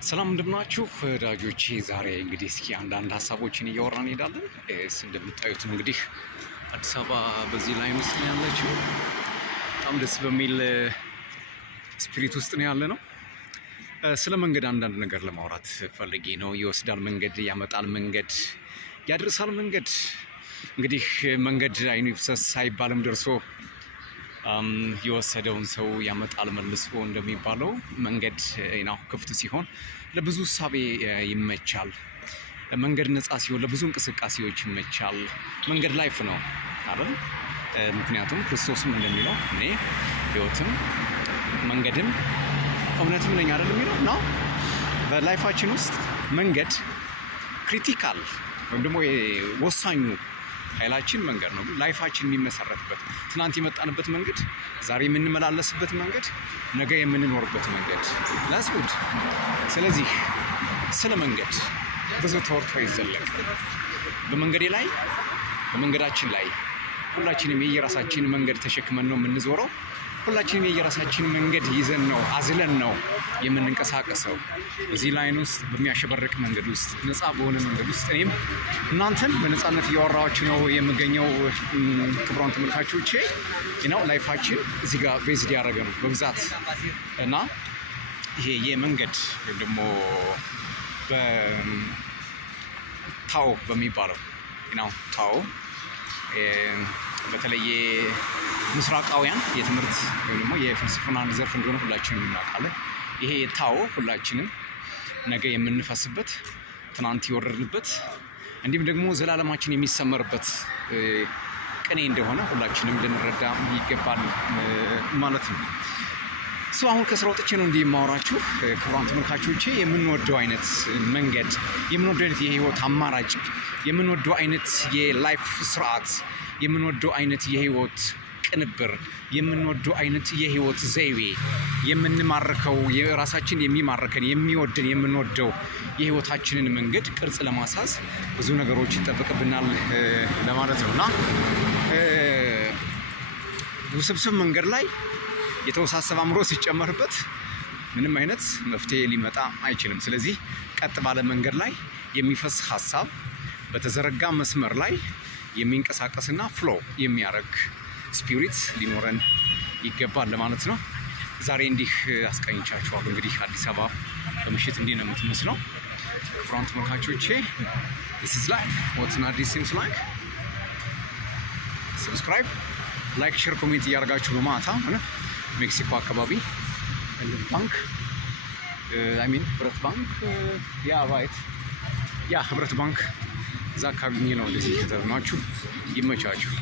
ሰላም እንደምናችሁ ወዳጆቼ፣ ዛሬ እንግዲህ እስኪ አንዳንድ ሀሳቦችን እያወራን እንሄዳለን። እንደምታዩት እንግዲህ አዲስ አበባ በዚህ ላይ ውስጥ ነው ያለችው። በጣም ደስ በሚል ስፒሪት ውስጥ ነው ያለ ነው። ስለ መንገድ አንዳንድ ነገር ለማውራት ፈልጌ ነው። ይወስዳል መንገድ፣ ያመጣል መንገድ፣ ያደርሳል መንገድ። እንግዲህ መንገድ አይኑ ይፍሰስ አይባልም ደርሶ የወሰደውን ሰው ያመጣል መልሶ እንደሚባለው መንገድ ነው ክፍት ሲሆን ለብዙ ሳቤ ይመቻል። መንገድ ነፃ ሲሆን ለብዙ እንቅስቃሴዎች ይመቻል። መንገድ ላይፍ ነው አይደል? ምክንያቱም ክርስቶስም እንደሚለው እኔ ሕይወትም መንገድም እውነትም ነኝ አይደል የሚለው ነው። በላይፋችን ውስጥ መንገድ ክሪቲካል ወይም ደግሞ ወሳኙ ኃይላችን መንገድ ነው። ላይፋችን የሚመሰረትበት ትናንት የመጣንበት መንገድ፣ ዛሬ የምንመላለስበት መንገድ፣ ነገ የምንኖርበት መንገድ ላስጉድ። ስለዚህ ስለ መንገድ ብዙ ተወርቶ ይዘለቅ። በመንገዴ ላይ በመንገዳችን ላይ ሁላችንም የየራሳችን መንገድ ተሸክመን ነው የምንዞረው። ሁላችንም የየራሳችን መንገድ ይዘን ነው አዝለን ነው የምንንቀሳቀሰው። እዚህ ላይን ውስጥ በሚያሸበርቅ መንገድ ውስጥ ነፃ በሆነ መንገድ ውስጥ እኔም እናንተን በነፃነት እያወራኋችሁ ነው የምገኘው። ክቡራን ተመልካቾቼ ነው ላይፋችን እዚህ ጋር ቤዝድ ያደረገ ነው በብዛት እና ይሄ የመንገድ ወይም ደግሞ በታኦ በሚባለው ነው ታኦ በተለየ ምስራቃውያን የትምህርት ወይም ደግሞ የፍልስፍናን ዘርፍ እንደሆነ ሁላችንም እናውቃለን። ይሄ ታኦ ሁላችንም ነገ የምንፈስበት ትናንት የወረድንበት እንዲሁም ደግሞ ዘላለማችን የሚሰመርበት ቅኔ እንደሆነ ሁላችንም ልንረዳ ይገባል ማለት ነው። አሁን ከስራ ወጥቼ ነው እንዲህ የማወራችሁ ክቡራን ተመልካቾቼ። የምንወደው አይነት መንገድ፣ የምንወደው አይነት የህይወት አማራጭ፣ የምንወደው አይነት የላይፍ ስርዓት፣ የምንወደው አይነት የህይወት ቅንብር፣ የምንወደው አይነት የህይወት ዘይቤ፣ የምንማርከው የራሳችን የሚማርከን የሚወድን የምንወደው የህይወታችንን መንገድ ቅርጽ ለማሳዝ ብዙ ነገሮች ይጠበቅብናል ለማለት ነው እና ውስብስብ መንገድ ላይ የተወሳሰበ አእምሮ ሲጨመርበት ምንም አይነት መፍትሄ ሊመጣ አይችልም። ስለዚህ ቀጥ ባለ መንገድ ላይ የሚፈስ ሀሳብ በተዘረጋ መስመር ላይ የሚንቀሳቀስና ፍሎ የሚያደርግ ስፒሪት ሊኖረን ይገባል ለማለት ነው። ዛሬ እንዲህ አስቃኝቻችኋለሁ። እንግዲህ አዲስ አበባ በምሽት እንዲህ ነው የምትመስለው። ክቡራን ተመልካቾቼ this is life what Addis seems like subscribe ላይክ ሼር ኮሜንት እያደረጋችሁ በማታ ሜክሲኮ አካባቢ ባንክ ህብረት ባንክ ህብረት ባንክ እዛ አካባቢ ነው እንደዚህ ከተማችሁ ይመቻችሁ።